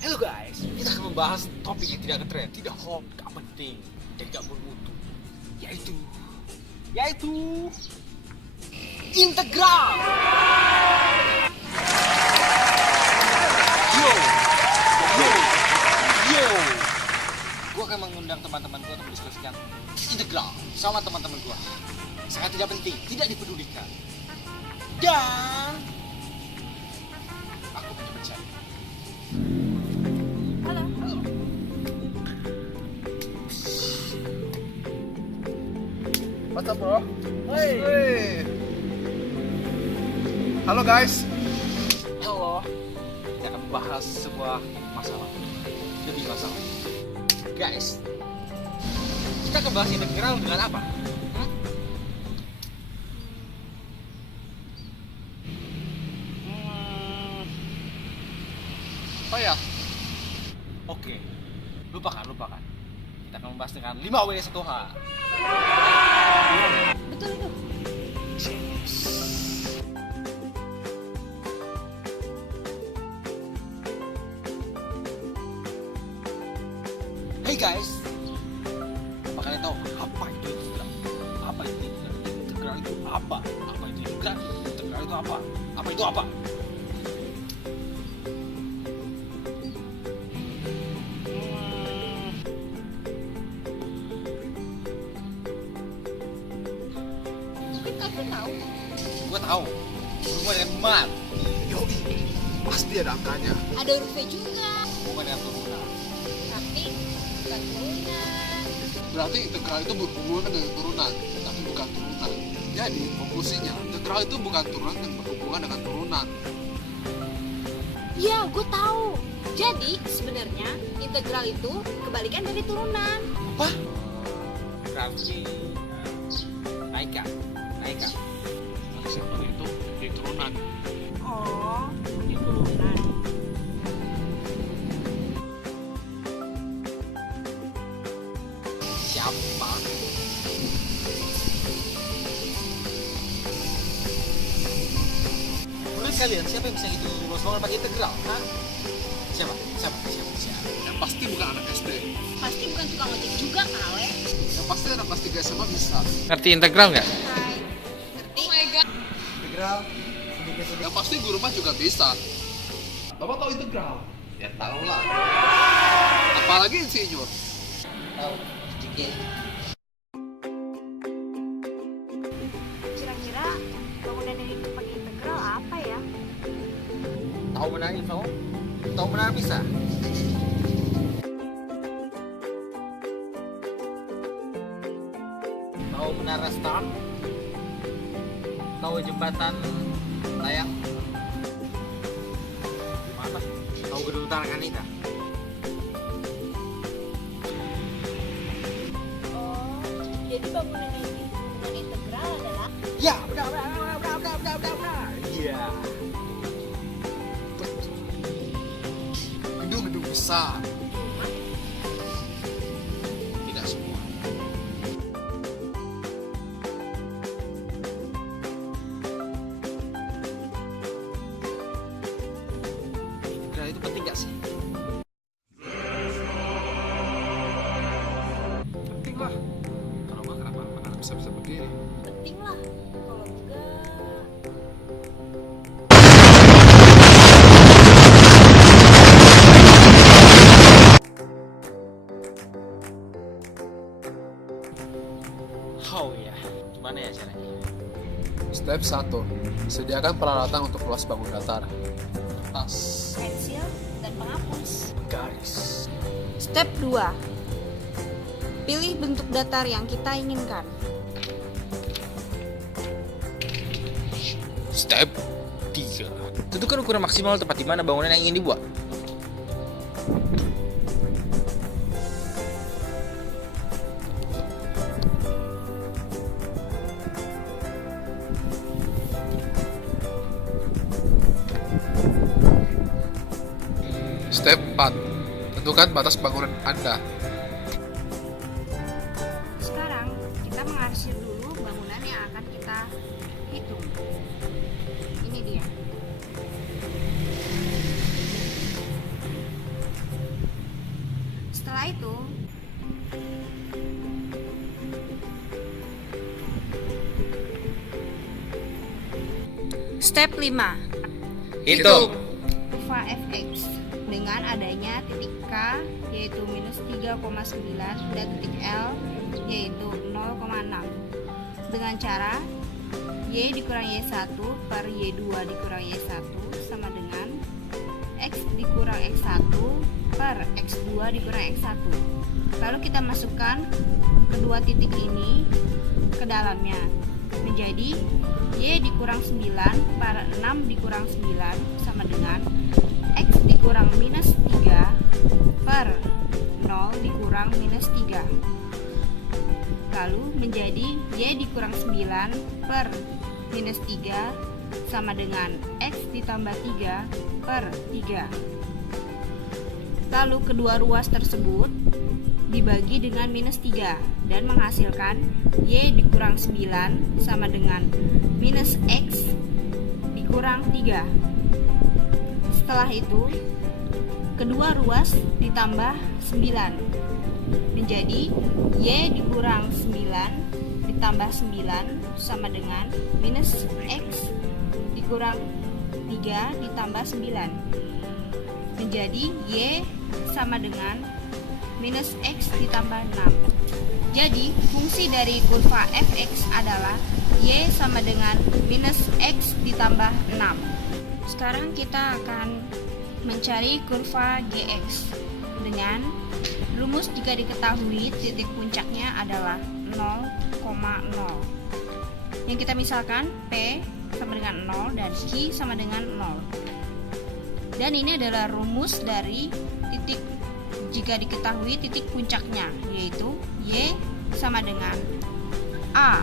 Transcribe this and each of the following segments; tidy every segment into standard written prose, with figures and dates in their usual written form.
Halo guys, kita akan membahas topik yang tidak keren, tidak hot, tidak penting, dan tidak bermutu, yaitu integral. Yo, yo, yo. Gua akan mengundang teman-teman gua untuk mendiskusikan integral sama teman-teman gua. Sangat tidak penting, tidak dipedulikan. Dan aku punya mencari. Halo. What's up, bro? Hey. Halo guys. Halo, kita akan membahas sebuah masalah. Lebih masalah. Guys, kita akan bahas integral dengan apa? Oh ya, Oke, lupakan. Kita akan membahas dengan 5W1H. Betul itu. Hey guys, apa kalian tahu apa itu integral? Apa itu integral? Integral itu apa? Apa itu integral? Integral itu apa? Apa itu apa? Mungkin kalian tahu. Gua tahu. Hubungan dengan mat, yoi, pasti ada angkanya. Ada huruf V juga. hubungan dengan turunan. Tapi bukan turunan. Berarti integral itu berhubungan dengan turunan, tapi bukan turunan. Jadi konklusinya, integral itu bukan turunan yang berhubungan dengan turunan. Iya, gue tahu. Jadi sebenarnya integral itu kebalikan dari turunan. Apa? Berarti naikkan. Seperti itu di turunan. Oh, di turunan. Siapa? Menurut kalian siapa yang bisa hitung luas banget pakai integral? Hah? Siapa? Yang pasti bukan anak SD. Pasti bukan tukang ojek juga kali. Yang pasti anak kelas 3 SMA bisa. Ngerti integral nggak? Hai. Ngerti? Oh my god. Integral. Yang pasti guru mah juga bisa. Bapak tahu integral? Ya tahu lah. Apalagi insinyur. Tahu sedikit. Kira-kira bangunan yang itu pakai integral apa ya? Tahu menara info? Tahu menara bisa? Tahu menara start? Tahu jembatan layang? Mana? Tahu gedung Tarakanita? Oh, jadi bangunan yang dengan integral adalah Ya, benar. Iya. Gedung-gedung besar. rumah. Tidak semua. Integral itu penting nggak sih? Penting lah. Kalau nggak kenapa anak bisa begini? Penting lah. Kalau enggak, Oh ya, gimana ya caranya? Step 1. Sediakan peralatan untuk kelas bangun datar. Kertas. pensil dan penghapus. Garis. Step 2. Pilih bentuk datar yang kita inginkan. Step 3. Tentukan ukuran maksimal tempat di mana bangunan yang ingin dibuat. Step 4. Tentukan batas bangunan Anda. Sekarang kita mengarsir dulu bangunan yang akan kita hitung. Ini dia. Setelah itu, step 5. Hitung. Kurva fx dengan adanya titik K yaitu minus 3,9 dan titik L yaitu 0,6 dengan cara Y dikurang Y1 per Y2 dikurang Y1 sama dengan X dikurang X1 per X2 dikurang X1. Lalu kita masukkan kedua titik ini ke dalamnya menjadi Y dikurang 9 per 6 dikurang 9 sama dengan X dikurang minus 3 per 0 dikurang minus 3. Lalu menjadi Y dikurang 9 per minus 3 sama dengan X ditambah 3 per 3. Lalu kedua ruas tersebut dibagi dengan minus 3 dan menghasilkan Y dikurang 9 sama dengan minus X dikurang 3. Setelah itu, kedua ruas ditambah 9 menjadi Y dikurang 9 ditambah 9 sama dengan minus X dikurang 3 ditambah 9 menjadi Y sama dengan minus X ditambah 6. Jadi fungsi dari kurva fx adalah Y sama dengan minus X ditambah 6. Sekarang kita akan mencari kurva gx dengan rumus jika diketahui titik puncaknya adalah 0,0 yang kita misalkan P sama dengan 0 dan Q sama dengan 0. Dan ini adalah rumus dari titik jika diketahui titik puncaknya, yaitu Y sama dengan A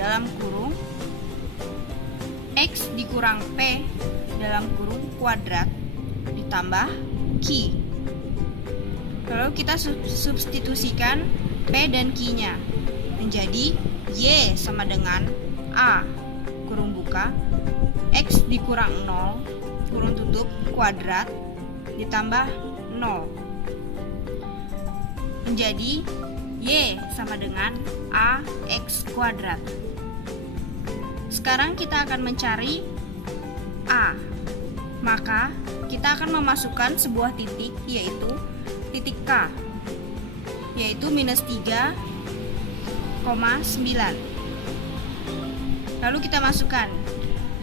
dalam kurung X dikurang P dalam kurung kuadrat ditambah Q. Lalu kita substitusikan P dan Q-nya menjadi Y sama dengan A kurung buka X dikurang 0 kurung tutup kuadrat ditambah 0 menjadi Y sama dengan AX kuadrat. Sekarang kita akan mencari A. Maka kita akan memasukkan sebuah titik yaitu titik K yaitu minus 3,9. Lalu kita masukkan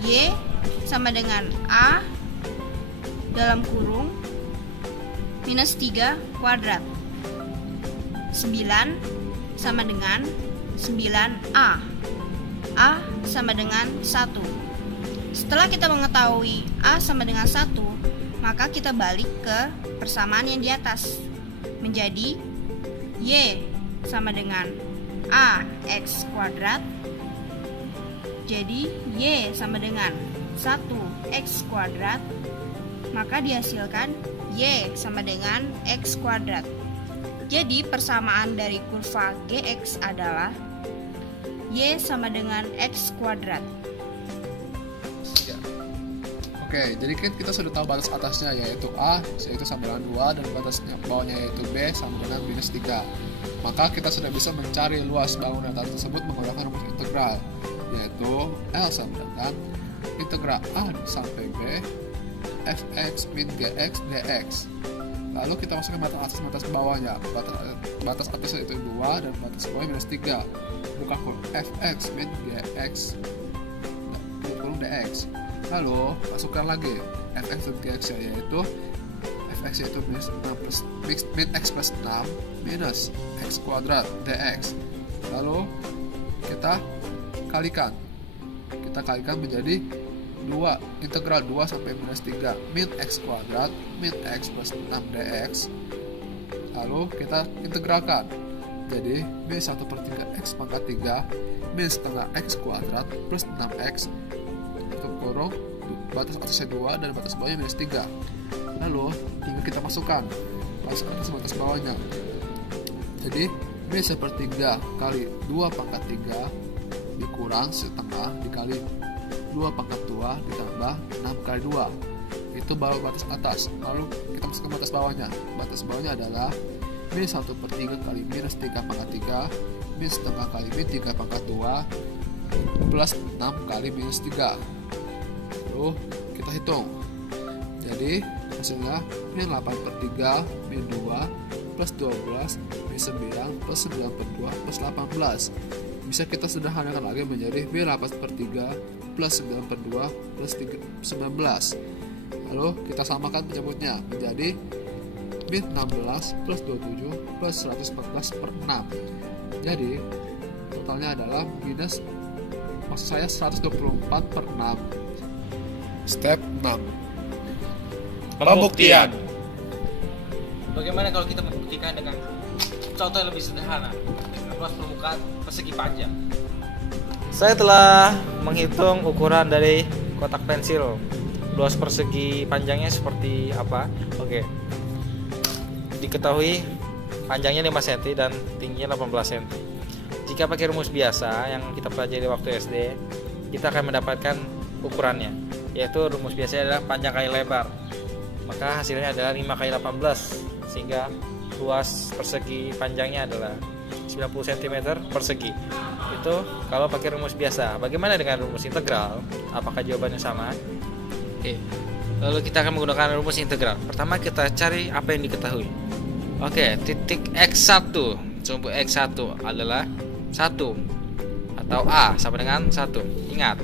Y sama dengan A dalam kurung minus 3 kuadrat. 9 sama dengan 9A. A sama dengan 1. Setelah kita mengetahui A sama dengan 1, maka kita balik ke persamaan yang di atas. Menjadi Y sama dengan AX kuadrat. Jadi Y sama dengan 1X kuadrat. Maka dihasilkan Y sama dengan X kuadrat. Jadi persamaan dari kurva Gx adalah Y sama dengan X kuadrat. Ya. Oke, jadi kita sudah tahu batas atasnya yaitu A yaitu sama dengan 2 dan batas bawahnya yaitu B sama dengan minus 3. Maka kita sudah bisa mencari luas bangunan tersebut menggunakan rumus integral yaitu L sama dengan integral A sampai B fx min gx dx. Lalu kita masukkan batas atas batas bawahnya. Batas atas itu 2 dan batas bawahnya minus 3. Buka kurung fx min gx kurung dx. Lalu masukkan lagi fx dan gx yaitu fx yaitu minus 6 plus min x plus 6 minus x kuadrat dx. Lalu kita kalikan menjadi 2 integral 2 sampai minus 3 min x kuadrat min x plus 6 dx. Lalu kita integralkan jadi min 1/3 x pangkat 3 min setengah x kuadrat plus 6x tutup kurung batas atasnya 2 dan batas bawahnya minus 3. Lalu tinggal kita masukkan batas atas batas bawahnya. Jadi min 1/3 kali 2 pangkat 3 dikurang setengah dikali 2 pangkat 2 ditambah 6 kali 2. Itu baru batas atas. Lalu kita masukkan batas bawahnya. Batas bawahnya adalah min 1/3 kali minus 3 pangkat 3 min setengah kali min 3 pangkat 2 plus 6 kali minus 3. Lalu kita hitung. Jadi hasilnya min 8/3 min 2 plus 12 min 9 plus 9/2 plus 18. Bisa kita sederhanakan lagi menjadi min 8/3 plus 9/2 plus 19. Lalu kita samakan penyebutnya menjadi min 16 plus 27 plus 114/6. Jadi totalnya adalah minus, maksud saya 124/6. Step 6. Pembuktian. Bagaimana kalau kita membuktikan dengan contoh yang lebih sederhana, dengan luas permukaan persegi panjang? Saya telah menghitung ukuran dari kotak pensil. Luas persegi panjangnya seperti apa? Oke. Diketahui panjangnya 5 cm dan tingginya 18 cm. Jika pakai rumus biasa yang kita pelajari waktu SD, kita akan mendapatkan ukurannya, yaitu rumus biasanya adalah panjang kali lebar. Maka hasilnya adalah 5 kali 18, sehingga luas persegi panjangnya adalah 90 cm persegi. Itu kalau pakai rumus biasa. Bagaimana dengan rumus integral? Apakah jawabannya sama? Oke. Lalu kita akan menggunakan rumus integral. Pertama kita cari apa yang diketahui. Oke, titik X1, sumbu X1 adalah 1 atau A sama dengan 1. Ingat,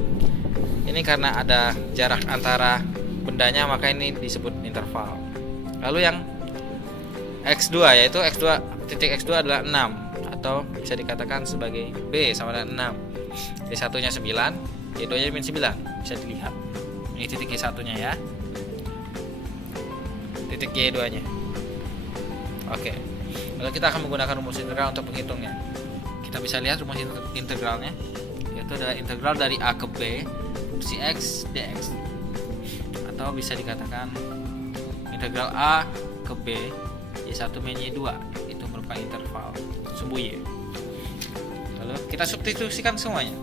ini karena ada jarak antara bendanya maka ini disebut interval. Lalu yang X2 yaitu titik X2 adalah 6 atau bisa dikatakan sebagai B sama dengan 6. Y1 nya 9, Y2 nya min 9. Bisa dilihat. Ini titik Y1 nya ya. Titik Y2 nya. Oke. Lalu kita akan menggunakan rumus integral untuk menghitungnya. Kita bisa lihat rumus integralnya, yaitu adalah integral dari A ke B fungsi X dx, atau bisa dikatakan integral A ke B Y1 min Y2. Itu merupakan interval sumbu Y. Lalu kita substitusikan semuanya.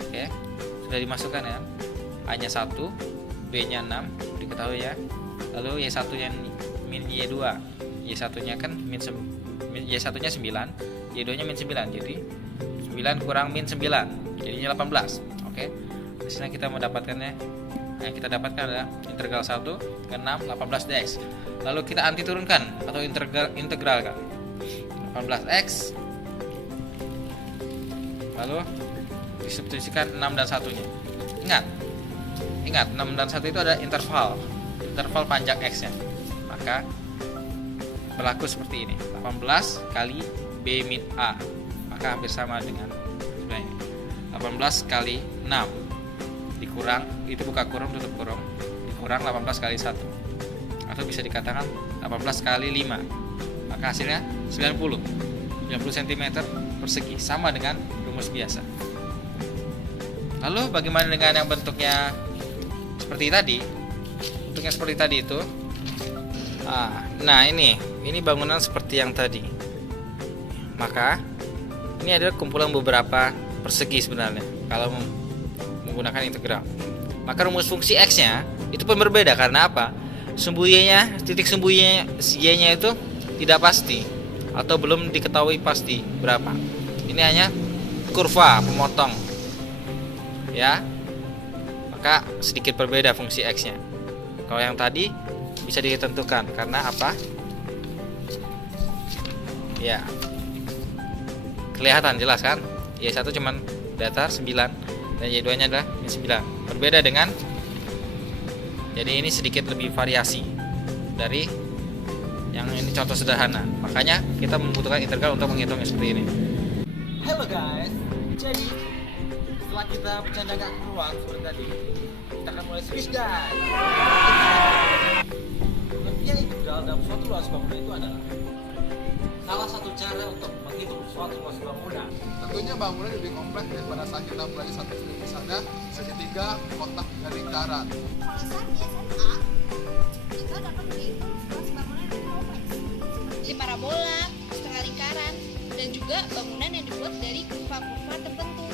Oke, sudah dimasukkan ya. A-nya 1, B-nya 6, diketahui ya. Lalu Y1 nya min Y2. Y1 nya kan Y1 nya 9, Y2 nya min 9. Jadi 9 kurang min 9 jadinya 18. Oke. Hasilnya kita mendapatkannya, yang kita dapatkan adalah integral 1 ke 6 18 dx. Lalu kita anti turunkan atau integralkan 18x. Lalu disubstitusikan 6 dan 1 nya. Ingat 6 dan 1 itu ada interval panjang x nya. Maka berlaku seperti ini, 18 kali B min A, maka hampir sama dengan sebenarnya 18 kali 6 dikurang, itu buka kurung tutup kurung, dikurang 18 kali 1, atau bisa dikatakan 18 kali 5, maka hasilnya 90 cm persegi, sama dengan rumus biasa. Lalu bagaimana dengan yang bentuknya seperti tadi? Bentuknya seperti tadi itu, nah ini bangunan seperti yang tadi. Maka ini adalah kumpulan beberapa persegi sebenarnya kalau menggunakan integral. Maka rumus fungsi x-nya itu pun berbeda karena apa? Sumbu y-nya, titik sumbu y-nya itu tidak pasti atau belum diketahui pasti berapa. Ini hanya kurva pemotong. Ya. Maka sedikit berbeda fungsi x-nya. Kalau yang tadi bisa ditentukan karena apa? Ya. Kelihatan jelas kan? Y1 cuman datar 9 dan Y2 nya adalah min 9. Berbeda dengan, jadi ini sedikit lebih variasi dari yang ini contoh sederhana. Makanya kita membutuhkan integral untuk menghitungnya seperti ini. Hello guys, jadi setelah kita bercanda gak keruang seperti tadi, kita akan mulai switch guys. Pengertian integral dalam suatu luas bangunan itu adalah salah satu cara untuk menghitung suatu luas bangunan. Tentunya bangunan lebih kompleks daripada saat kita belajar satu sudut, misalnya segitiga, kotak, dan lingkaran. Kalau saat di SMA, kita dapat menghitung luas bangunan yang kompleks seperti parabola, setengah lingkaran, dan juga bangunan yang dibuat dari kurva-kurva tertentu.